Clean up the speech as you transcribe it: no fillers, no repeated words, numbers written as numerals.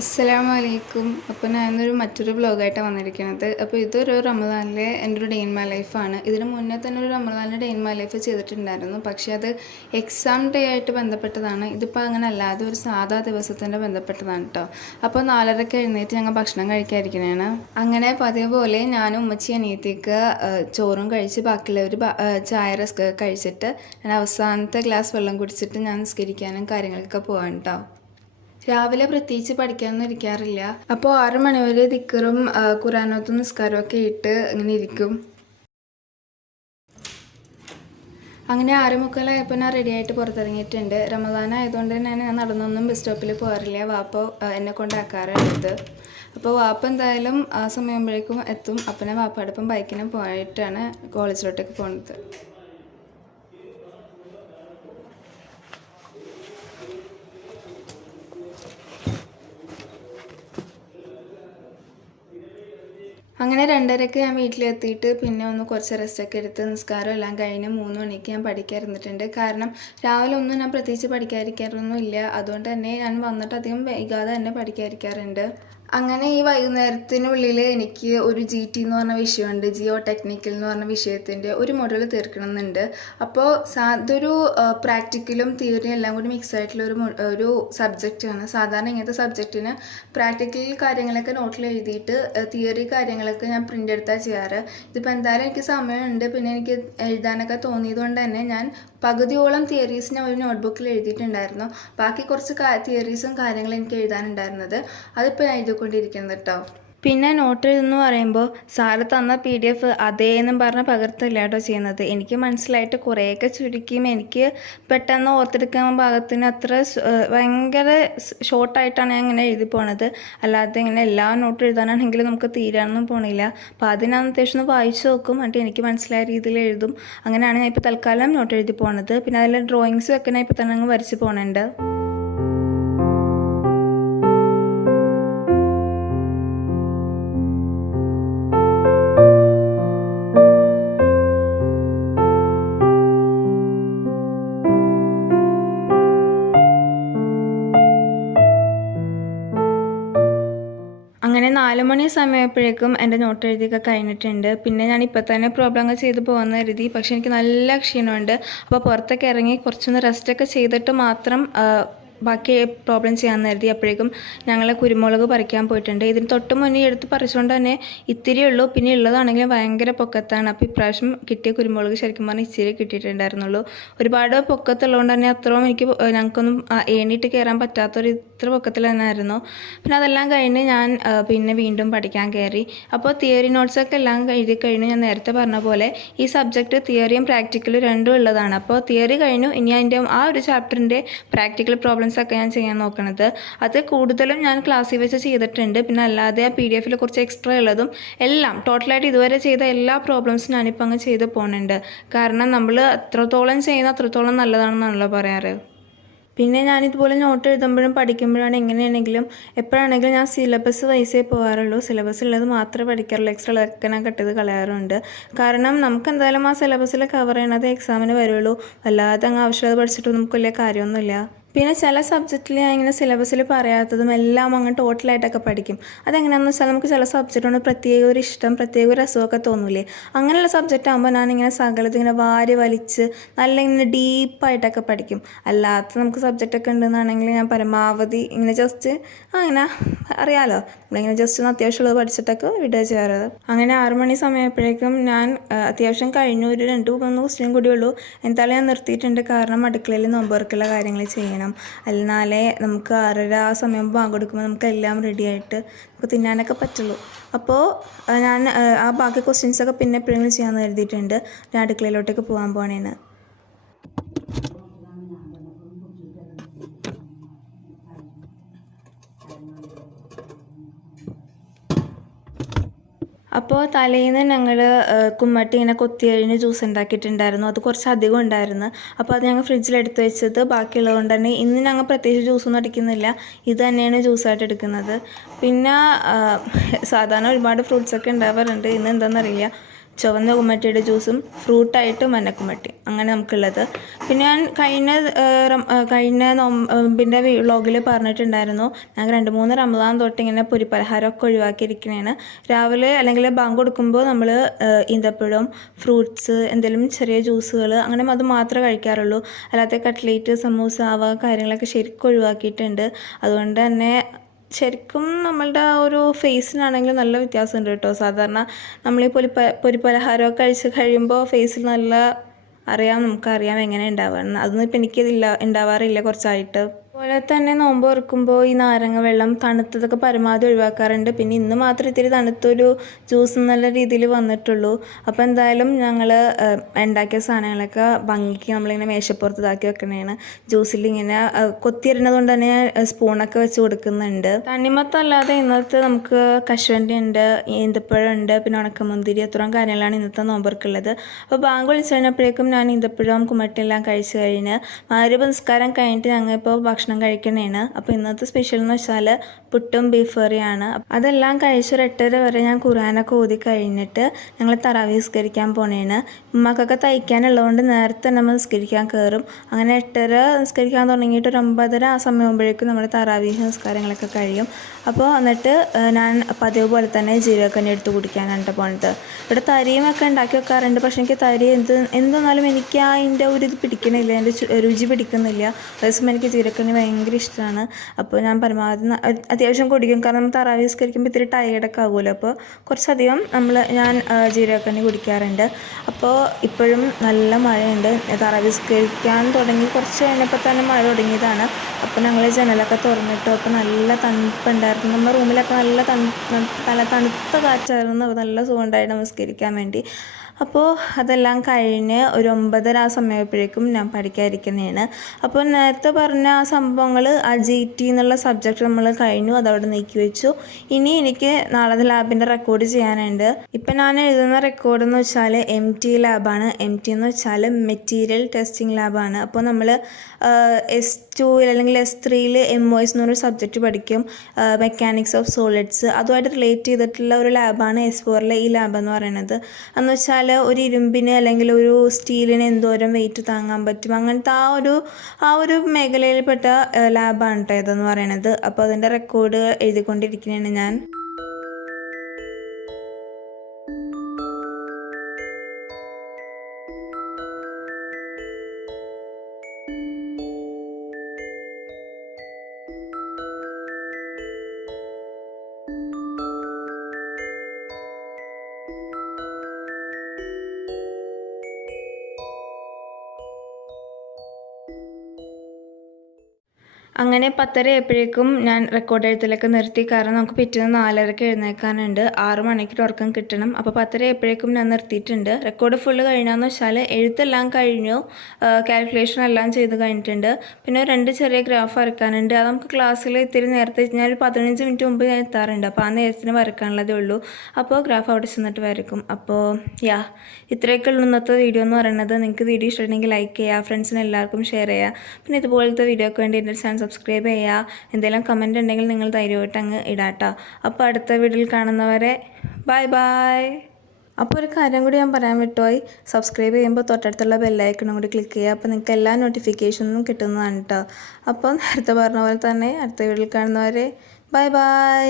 അസ്സലാമലൈക്കും. അപ്പോൾ ഞാനൊരു മറ്റൊരു വ്ലോഗായിട്ടാണ് വന്നിരിക്കുന്നത്. അപ്പോൾ ഇതൊരു റമദാനിലെ എൻ്റെ ഒരു ഡേ ഇൻ മൈ ലൈഫാണ്. ഇതിന് മുന്നേ തന്നെ ഒരു റമദാനിലെ ഡേ ഇൻ മൈ ലൈഫ് ചെയ്തിട്ടുണ്ടായിരുന്നു. പക്ഷേ അത് എക്സാം ഡേ ആയിട്ട് ബന്ധപ്പെട്ടതാണ്. ഇതിപ്പോൾ അങ്ങനെ അല്ലാതെ ഒരു സാധാ ദിവസത്തിൻ്റെ ബന്ധപ്പെട്ടതാണ് കേട്ടോ. അപ്പോൾ 4:30 എഴുന്നേറ്റ് ഞങ്ങൾ ഭക്ഷണം കഴിക്കാതിരിക്കണേണ്. അങ്ങനെ പതിവ് പോലെ ഞാനും ഉമ്മച്ചി അനിയത്തേക്ക് ചോറും കഴിച്ച് ബാക്കിയുള്ളവർ ചായ റസ്ക് കഴിച്ചിട്ട് ഞാൻ അവസാനത്തെ ഗ്ലാസ് വെള്ളം കുടിച്ചിട്ട് ഞാൻ നിസ്കരിക്കാനും കാര്യങ്ങൾക്കൊക്കെ പോകാൻ കേട്ടോ. രാവിലെ പ്രത്യേകിച്ച് പഠിക്കാനൊന്നും ഇരിക്കാറില്ല. അപ്പോൾ 6 മണി വരെ ദിക്കറും ഖുർആനോത്തും നിസ്കാരവും ഒക്കെ ഇട്ട് ഇങ്ങനെ ഇരിക്കും. അങ്ങനെ 6:45 ഞാൻ റെഡി ആയിട്ട് പുറത്തിറങ്ങിയിട്ടുണ്ട്. റമദാൻ ആയതുകൊണ്ട് തന്നെ ഞാൻ നടന്നൊന്നും ബസ് സ്റ്റോപ്പിൽ പോകാറില്ല. വാപ്പ എന്നെ കൊണ്ടാക്കാറുള്ളത്. അപ്പോൾ വാപ്പ എന്തായാലും ആ സമയമാകുമ്പോഴേക്കും എത്തും. അപ്പം ഞാൻ വാപ്പയോടൊപ്പം ബൈക്കിന് പോയിട്ടാണ് കോളേജിലോട്ടൊക്കെ പോകുന്നത്. അങ്ങനെ 2:30 ഞാൻ വീട്ടിലെത്തിയിട്ട് പിന്നെ ഒന്ന് കുറച്ച് റെസ്റ്റൊക്കെ എടുത്ത് നിസ്കാരം എല്ലാം കഴിഞ്ഞ് 3 മണിക്ക് ഞാൻ പഠിക്കാതിരുന്നിട്ടുണ്ട്. കാരണം രാവിലെ ഒന്നും ഞാൻ പ്രത്യേകിച്ച് പഠിക്കാതിരിക്കാറൊന്നും ഇല്ല. അതുകൊണ്ട് തന്നെ ഞാൻ വന്നിട്ട് അധികം വൈകാതെ തന്നെ പഠിക്കാതിരിക്കാറുണ്ട്. അങ്ങനെ ഈ വൈകുന്നേരത്തിനുള്ളിൽ എനിക്ക് ഒരു GT എന്ന് പറഞ്ഞ വിഷയമുണ്ട്, ജിയോ ടെക്നിക്കൽ എന്ന് പറഞ്ഞ വിഷയത്തിൻ്റെ ഒരു മോഡൽ തീർക്കണമെന്നുണ്ട്. അപ്പോൾ ഇതൊരു പ്രാക്ടിക്കലും തിയറിയും എല്ലാം കൂടി മിക്സ് ആയിട്ടുള്ള ഒരു സബ്ജക്റ്റാണ്. സാധാരണ ഇങ്ങനത്തെ സബ്ജക്റ്റിന് പ്രാക്ടിക്കൽ കാര്യങ്ങളൊക്കെ നോട്ടിൽ എഴുതിയിട്ട് തിയറി കാര്യങ്ങളൊക്കെ ഞാൻ പ്രിൻ്റ് എടുത്താൽ ചെയ്യാറ്. ഇതിപ്പോൾ എന്തായാലും എനിക്ക് സമയമുണ്ട്, പിന്നെ എനിക്ക് എഴുതാനൊക്കെ തോന്നിയതുകൊണ്ട് തന്നെ ഞാൻ പകുതിയോളം തിയറീസ് ഞാൻ ഒരു നോട്ട്ബുക്കിൽ എഴുതിയിട്ടുണ്ടായിരുന്നു. ബാക്കി കുറച്ച് തിയറീസും കാര്യങ്ങളും എനിക്ക് എഴുതാനുണ്ടായിരുന്നത് അതിപ്പോൾ ഞാൻ എഴുതിക്കൊണ്ടിരിക്കുന്നത് കേട്ടോ. പിന്നെ നോട്ട് എഴുതുന്നു പറയുമ്പോൾ സാറ് തന്ന PDF അതേന്നും പറഞ്ഞ് പകർത്തില്ല കേട്ടോ ചെയ്യുന്നത്. എനിക്ക് മനസ്സിലായിട്ട് കുറേയൊക്കെ ചുരുക്കിയും എനിക്ക് പെട്ടെന്ന് ഓർത്തെടുക്കാൻ പാകത്തിന് അത്ര ഭയങ്കര ഷോർട്ടായിട്ടാണ് ഞാൻ ഇങ്ങനെ എഴുതി പോണത്. അല്ലാതെ ഇങ്ങനെ എല്ലാ നോട്ട് എഴുതാനാണെങ്കിലും നമുക്ക് തീരാനൊന്നും പോണില്ല. അപ്പോൾ അതിന് അത്യാവശ്യം ഒന്ന് വായിച്ച് നോക്കും, എന്നിട്ട് എനിക്ക് മനസ്സിലായ രീതിയിൽ എഴുതും. അങ്ങനെയാണ് ഞാൻ ഇപ്പോൾ തൽക്കാലം നോട്ട് എഴുതി പോണത്. പിന്നെ അതിൽ ഡ്രോയിങ്സും ഒക്കെ ഞാൻ ഇപ്പോൾ തന്നെ അങ്ങ് വരച്ച് പോകണുണ്ട്. അങ്ങനെ 4 മണി സമയപ്പോഴേക്കും എൻ്റെ നോട്ട് എഴുതിയൊക്കെ കഴിഞ്ഞിട്ടുണ്ട്. പിന്നെ ഞാൻ ഇപ്പോൾ തന്നെ പ്രോബ്ലം ചെയ്ത് പോകുന്ന കരുതി. പക്ഷേ എനിക്ക് നല്ല ക്ഷീണമുണ്ട്. അപ്പോൾ പുറത്തൊക്കെ ഇറങ്ങി കുറച്ചൊന്ന് റെസ്റ്റൊക്കെ ചെയ്തിട്ട് മാത്രം ബാക്കി പ്രോബ്ലം ചെയ്യാമെന്ന് കരുതി. അപ്പോഴേക്കും ഞങ്ങൾ കുരുമുളക് പറിക്കാൻ പോയിട്ടുണ്ട്. ഇതിന് തൊട്ട് മുന്നേ എടുത്ത് പറിച്ചുകൊണ്ട് തന്നെ ഇത്തിരി ഉള്ളൂ. പിന്നെ ഉള്ളതാണെങ്കിലും ഭയങ്കര പൊക്കത്താണ്. അപ്പോൾ ഇപ്രാവശ്യം കിട്ടിയ കുരുമുളക് ശരിക്കും പറഞ്ഞാൽ ഇച്ചിരി കിട്ടിയിട്ടുണ്ടായിരുന്നുള്ളൂ. ഒരുപാട് പൊക്കത്തുള്ളതുകൊണ്ട് തന്നെ അത്രയും ഞങ്ങൾക്കൊന്നും ഏണിയിട്ട് കയറാൻ പറ്റാത്തൊരു ഇത്ര പൊക്കത്തിൽ തന്നെ ആയിരുന്നു. പിന്നെ അതെല്ലാം കഴിഞ്ഞ് ഞാൻ പിന്നെ വീണ്ടും പഠിക്കാൻ കയറി. അപ്പോൾ തിയറി നോട്ട്സൊക്കെ എല്ലാം എഴുതി കഴിഞ്ഞു. ഞാൻ നേരത്തെ പറഞ്ഞ പോലെ ഈ സബ്ജക്റ്റ് തിയറിയും പ്രാക്ടിക്കലും രണ്ടും ഉള്ളതാണ്. അപ്പോൾ തിയറി കഴിഞ്ഞു. ഇനി അതിൻ്റെ ആ ഒരു ചാപ്റ്ററിൻ്റെ പ്രാക്ടിക്കൽ പ്രോബ്ലംസ് ഒക്കെ ഞാൻ ചെയ്യാൻ നോക്കണത്. അത് കൂടുതലും ഞാൻ ക്ലാസ്സിൽ വെച്ച് ചെയ്തിട്ടുണ്ട്. പിന്നെ അല്ലാതെ ആ PDF കുറച്ച് എക്സ്ട്രാ ഉള്ളതും എല്ലാം ടോട്ടലായിട്ട് ഇതുവരെ ചെയ്ത എല്ലാ പ്രോബ്ലംസും ഞാനിപ്പോൾ അങ്ങ് ചെയ്ത് പോകുന്നുണ്ട്. കാരണം നമ്മൾ എത്രത്തോളം ചെയ്യുന്ന അത്രത്തോളം നല്ലതാണെന്നാണല്ലോ പറയാറ്. പിന്നെ ഞാനിതുപോലെ നോട്ട് എഴുതുമ്പോഴും പഠിക്കുമ്പോഴാണ് എങ്ങനെയാണെങ്കിലും എപ്പോഴാണെങ്കിലും ഞാൻ സിലബസ് വൈസേ പോകാറുള്ളൂ. സിലബസ് ഉള്ളത് മാത്രമേ പഠിക്കാറുള്ളൂ. എക്സ്ട്രാ ഉള്ളതൊക്കെ ഞാൻ കട്ട് ചെയ്ത് കളയാറുണ്ട്. കാരണം നമുക്ക് എന്തായാലും ആ സിലബസിൽ കവർ ചെയ്യണത് എക്സാമിന് വരുള്ളൂ. അല്ലാതെ അങ്ങ് ആവശ്യമുള്ളത് പഠിച്ചിട്ട് നമുക്ക് വലിയ കാര്യമൊന്നുമില്ല. പിന്നെ ചില സബ്ജക്റ്റിൽ ഞാൻ ഇങ്ങനെ സിലബസിൽ പറയാത്തതും എല്ലാം അങ്ങ് ടോട്ടലായിട്ടൊക്കെ പഠിക്കും. അതെങ്ങനെയാണെന്ന് വെച്ചാൽ നമുക്ക് ചില സബ്ജക്റ്റുകൊണ്ട് പ്രത്യേക ഒരു ഇഷ്ടം, പ്രത്യേക ഒരു രസമൊക്കെ തോന്നൂലേ. അങ്ങനെയുള്ള സബ്ജക്റ്റ് ആകുമ്പോൾ ഞാനിങ്ങനെ സകലത്ത് ഇങ്ങനെ വാരി വലിച്ച് നല്ല ഇങ്ങനെ ഡീപ്പായിട്ടൊക്കെ പഠിക്കും. അല്ലാത്ത നമുക്ക് സബ്ജക്റ്റൊക്കെ ഉണ്ടെന്നാണെങ്കിൽ ഞാൻ പരമാവധി ഇങ്ങനെ ജസ്റ്റ് അങ്ങനെ അറിയാമല്ലോ, നമ്മളിങ്ങനെ ജസ്റ്റ് ഒന്ന് അത്യാവശ്യമുള്ളത് പഠിച്ചിട്ടൊക്കെ വിടുക ചെയ്യാറ്. അങ്ങനെ 6 മണി സമയപ്പോഴേക്കും ഞാൻ അത്യാവശ്യം കഴിഞ്ഞു. ഒരു 2-3 ക്വസ്റ്റ്യൻ കൂടിയുള്ളൂ. എന്തായാലും ഞാൻ നിർത്തിയിട്ടുണ്ട്. കാരണം അടുക്കളയിൽ നോമ്പുറക്കുള്ള കാര്യങ്ങൾ ചെയ്യണം. എന്നാലേ നമുക്ക് 6:30 ആ സമയം പങ്കെടുക്കുമ്പോൾ നമുക്ക് എല്ലാം റെഡിയായിട്ട് നമുക്ക് തിന്നാനൊക്കെ പറ്റുള്ളൂ. അപ്പോൾ ഞാൻ ആ ബാക്കി ക്വസ്റ്റ്യൻസൊക്കെ പിന്നെ എപ്പോഴെങ്കിലും ചെയ്യാമെന്ന് കരുതിയിട്ടുണ്ട്. ഞാൻ അടുക്കളയിലോട്ടേക്ക് പോകാൻ പോകണേന്. അപ്പോൾ തലേന്ന് ഞങ്ങൾ കുമ്മട്ടി ഇങ്ങനെ കൊത്തിയഴിഞ്ഞ് ജ്യൂസ് ഉണ്ടാക്കിയിട്ടുണ്ടായിരുന്നു. അത് കുറച്ച് അധികം ഉണ്ടായിരുന്നു. അപ്പോൾ അത് ഞങ്ങൾ ഫ്രിഡ്ജിലെടുത്ത് വെച്ചത് ബാക്കിയുള്ളത് കൊണ്ട് തന്നെ ഇന്ന് ഞങ്ങൾ പ്രത്യേകിച്ച് ജ്യൂസൊന്നും അടിക്കുന്നില്ല. ഇത് തന്നെയാണ് ജ്യൂസായിട്ട് എടുക്കുന്നത്. പിന്നെ സാധാരണ ഒരുപാട് ഫ്രൂട്ട്സൊക്കെ ഉണ്ടാവാറുണ്ട്. ഇന്ന് എന്താണെന്നറിയില്ല, ചുവന്ന കുമ്മട്ടിയുടെ ജ്യൂസും ഫ്രൂട്ടായിട്ട് മഞ്ഞക്കുമ്മട്ടി അങ്ങനെ നമുക്കുള്ളത്. പിന്നെ ഞാൻ കഴിഞ്ഞ നോമ്പിൻ്റെ വ്ളോഗിൽ പറഞ്ഞിട്ടുണ്ടായിരുന്നു ഞാൻ 2-3 റമദാൻ തൊട്ട് ഇങ്ങനെ പൊരിപ്പലഹാരമൊക്കെ ഒഴിവാക്കിയിരിക്കുന്നതാണ്. രാവിലെ അല്ലെങ്കിൽ ബാങ്ക് കൊടുക്കുമ്പോൾ നമ്മൾ ഈന്തപ്പഴം, ഫ്രൂട്ട്സ്, എന്തെങ്കിലും ചെറിയ ജ്യൂസുകൾ അങ്ങനെ അത് മാത്രമേ കഴിക്കാറുള്ളൂ. അല്ലാതെ കട്ട്ലേറ്റ്, സമൂസ കാര്യങ്ങളൊക്കെ ശരിക്കും ഒഴിവാക്കിയിട്ടുണ്ട്. അതുകൊണ്ട് തന്നെ ശരിക്കും നമ്മളുടെ ആ ഒരു ഫേസിനാണെങ്കിൽ നല്ല വ്യത്യാസമുണ്ട് കേട്ടോ. സാധാരണ നമ്മൾ ഈ പൊരിപ്പലഹാരമൊക്കെ കഴിച്ച് കഴിയുമ്പോൾ ഫേസിൽ നല്ല നമുക്കറിയാം എങ്ങനെ ഉണ്ടാവുക. അതൊന്നും ഇപ്പം എനിക്കിതില്ല ഉണ്ടാവാറില്ല കുറച്ചായിട്ട്. അതുപോലെ തന്നെ നോമ്പ് തുറക്കുമ്പോൾ ഈ നാരങ്ങ വെള്ളം തണുത്തതൊക്കെ പരമാവധി ഒഴിവാക്കാറുണ്ട്. പിന്നെ ഇന്ന് മാത്രം ഇത്തിരി തണുത്തൊരു ജ്യൂസ് എന്നുള്ള രീതിയിൽ വന്നിട്ടുള്ളൂ. അപ്പോൾ എന്തായാലും ഞങ്ങൾ ഉണ്ടാക്കിയ സാധനങ്ങളൊക്കെ ഭംഗിക്ക് നമ്മളിങ്ങനെ മേശപ്പുറത്ത് ഇതാക്കി വെക്കണതാണ്. ജ്യൂസിൽ ഇങ്ങനെ കൊത്തിയിരുന്നത് കൊണ്ട് തന്നെ സ്പൂണൊക്കെ വെച്ച് കൊടുക്കുന്നുണ്ട്. തണ്ണിമത്തല്ലാതെ ഇന്നത്തെ നമുക്ക് കശുവണ്ടി ഉണ്ട്, ഈന്തപ്പഴം ഉണ്ട്, പിന്നെ ഉണക്കമുന്തിരി, അത്രയും കാര്യങ്ങളാണ് ഇന്നത്തെ നോമ്പർക്കുള്ളത്. അപ്പോൾ ബാങ്ക് വിളിച്ചു കഴിഞ്ഞപ്പോഴേക്കും ഞാൻ ഈന്തപ്പഴം കുമ്മട്ടിയെല്ലാം കഴിച്ച് കഴിഞ്ഞ് മഗ്‌രിബ് നിസ്കാരം കഴിഞ്ഞിട്ട് ഞങ്ങളിപ്പോൾ ഭക്ഷണം കഴിക്കണേണ്. അപ്പോൾ ഇന്നത്തെ സ്പെഷ്യൽ എന്ന് വെച്ചാൽ പുട്ടും ബീഫ് കറിയാണ്. അതെല്ലാം കഴിച്ച് 8:30 വരെ ഞാൻ ഖുർആനൊക്കെ ഓതി കഴിഞ്ഞിട്ട് ഞങ്ങൾ തറാവീഹ് നിസ്കരിക്കാൻ പോണേണ്. ഉമ്മക്കൊക്കെ തയ്ക്കാനുള്ളതുകൊണ്ട് നേരത്തെ നമ്മൾ നിസ്കരിക്കാൻ കയറും. അങ്ങനെ 8:30 നിസ്കരിക്കാൻ തുടങ്ങിയിട്ട് ഒരു 9:30 ആ സമയമാകുമ്പോഴേക്കും നമ്മുടെ തറാവീഹ് നിസ്കാരങ്ങളൊക്കെ കഴിയും. അപ്പോൾ എന്നിട്ട് ഞാൻ പതിവ് പോലെ തന്നെ ജീരകക്കഞ്ഞി എടുത്ത് കുടിക്കാനാണ് പോണത്. ഇവിടെ തരിയുമൊക്കെ ഉണ്ടാക്കി വെക്കാറുണ്ട്. പക്ഷേ എനിക്ക് തരി എന്തെന്നാലും എനിക്ക് അതിൻ്റെ ഒരു ഇത് പിടിക്കണില്ല, എൻ്റെ രുചി പിടിക്കുന്നില്ല. അതേസമയം എനിക്ക് ജീരകക്കഞ്ഞി ഭയങ്കര ഇഷ്ടമാണ്. അപ്പോൾ ഞാൻ പരമാവധി അത്യാവശ്യം കുടിക്കും. കാരണം തറാവീഹ് നിസ്കരിക്കുമ്പോൾ ഇത്തിരി ടയേർഡൊക്കെ ആകുമല്ലോ. അപ്പോൾ കുറച്ചധികം ഞാൻ ജീരകക്കഞ്ഞി കുടിക്കാറുണ്ട്. അപ്പോൾ ഇപ്പോഴും നല്ല മഴയുണ്ട്. തറാവീഹ് നിസ്കരിക്കാൻ തുടങ്ങി കുറച്ച് കഴിഞ്ഞപ്പോൾ തന്നെ മഴ തുടങ്ങിയതാണ്. അപ്പോൾ ഞങ്ങൾ ജനലൊക്കെ തുറന്നിട്ടു. അപ്പോൾ നല്ല തണുപ്പുണ്ടായിരുന്നു. നമ്മുടെ റൂമിലൊക്കെ നല്ല തണുത്ത കാറ്റായിരുന്നു. നല്ല സുഖമുണ്ടായിരുന്നു നമസ്കരിക്കാൻ വേണ്ടി. അപ്പോൾ അതെല്ലാം കഴിഞ്ഞ് ഒരു 9:30 ആ സമയമായപ്പോഴേക്കും ഞാൻ പഠിക്കാതിരിക്കുന്നതാണ്. അപ്പോൾ നേരത്തെ പറഞ്ഞ ആ സംഭവങ്ങൾ ആ GT എന്നുള്ള സബ്ജക്റ്റ് നമ്മൾ കഴിഞ്ഞു, അതവിടെ നീക്കി വെച്ചു. ഇനി എനിക്ക് നാളത്തെ ലാബിൻ്റെ റെക്കോർഡ് ചെയ്യാനുണ്ട്. ഇപ്പം ഞാൻ എഴുതുന്ന റെക്കോർഡ് എന്ന് വെച്ചാൽ MT ലാബാണ്. MT എന്ന് വെച്ചാൽ മെറ്റീരിയൽ ടെസ്റ്റിംഗ് ലാബാണ്. അപ്പോൾ നമ്മൾ S2 അല്ലെങ്കിൽ S3 MOS എന്നൊരു സബ്ജക്റ്റ് പഠിക്കും, മെക്കാനിക്സ് ഓഫ് സോളിഡ്സ്. അതുമായിട്ട് റിലേറ്റ് ചെയ്തിട്ടുള്ള ഒരു ലാബാണ് S4 ഈ ലാബ് എന്ന് പറയുന്നത്. എന്ന് വെച്ചാൽ ഒരു ഇരുമ്പിന് അല്ലെങ്കിൽ ഒരു സ്റ്റീലിന് എന്തോരം വെയിറ്റ് താങ്ങാൻ പറ്റും, അങ്ങനത്തെ ആ ഒരു മേഖലയിൽപ്പെട്ട ലാബാണ് കേട്ടോ ഇതെന്ന് പറയണത്. അപ്പോൾ അതിൻ്റെ റെക്കോർഡ് എഴുതിക്കൊണ്ടിരിക്കുന്നതാണ് ഞാൻ. അങ്ങനെ 10:30 ആയപ്പോഴേക്കും ഞാൻ റെക്കോർഡ് എഴുത്തലൊക്കെ നിർത്തി. കാരണം നമുക്ക് പിറ്റേന്ന് 4:30 എഴുന്നേൽക്കാനുണ്ട്, 6 മണിക്ക് ഉറക്കം കിട്ടണം. അപ്പോൾ 10:30 ആയപ്പോഴേക്കും ഞാൻ നിർത്തിയിട്ടുണ്ട്. റെക്കോർഡ് ഫുള്ള് കഴിഞ്ഞാന്ന് വെച്ചാൽ എഴുത്തെല്ലാം കഴിഞ്ഞു, കാൽക്കുലേഷൻ എല്ലാം ചെയ്ത് കഴിഞ്ഞിട്ടുണ്ട്. പിന്നെ 2 ചെറിയ ഗ്രാഫ് വരയ്ക്കാനുണ്ട്. അത് നമുക്ക് ക്ലാസ്സിൽ ഇത്തിരി നേരത്തെ ഞാനൊരു 15 മിനിറ്റ് മുമ്പ് ഞാൻ എത്താറുണ്ട്. അപ്പോൾ ആ നേരത്തിന് വരയ്ക്കാനുള്ളതേ ഉള്ളൂ. അപ്പോൾ ഗ്രാഫ് അവിടെ ചെന്നിട്ട് വരയ്ക്കും. അപ്പോൾ ഇത്രയൊക്കെ ഉള്ളൂ ഇന്നത്തെ വീഡിയോ എന്ന് പറയുന്നത്. നിങ്ങൾക്ക് വീഡിയോ ഇഷ്ടമുണ്ടെങ്കിൽ ലൈക്ക് ചെയ്യുക, ഫ്രണ്ട്സിന് എല്ലാവർക്കും ഷെയർ ചെയ്യുക. പിന്നെ ഇതുപോലത്തെ വീഡിയോക്ക് വേണ്ടി എൻ്റെ ചാനൽ സബ്സ്ക്രൈബ് ചെയ്യുക. എന്തെങ്കിലും കമൻറ്റ് ഉണ്ടെങ്കിൽ നിങ്ങൾ ധൈര്യമായിട്ട് അങ്ങ് ഇടാട്ടോ. അപ്പോൾ അടുത്ത വീഡിയോയിൽ കാണുന്നവരെ ബൈ ബൈ. അപ്പോൾ ഒരു കാര്യം കൂടി ഞാൻ പറയാൻ വിട്ടുപോയി, സബ്സ്ക്രൈബ് ചെയ്യുമ്പോൾ തൊട്ടടുത്തുള്ള ബെല്ലൈക്കണും കൂടി ക്ലിക്ക് ചെയ്യുക. അപ്പോൾ നിങ്ങൾക്ക് എല്ലാ നോട്ടിഫിക്കേഷനും കിട്ടുന്നതാണ് കേട്ടോ. അപ്പോൾ നേരത്തെ പറഞ്ഞ പോലെ തന്നെ അടുത്ത വീഡിയോയിൽ കാണുന്നവരെ ബൈ ബൈ.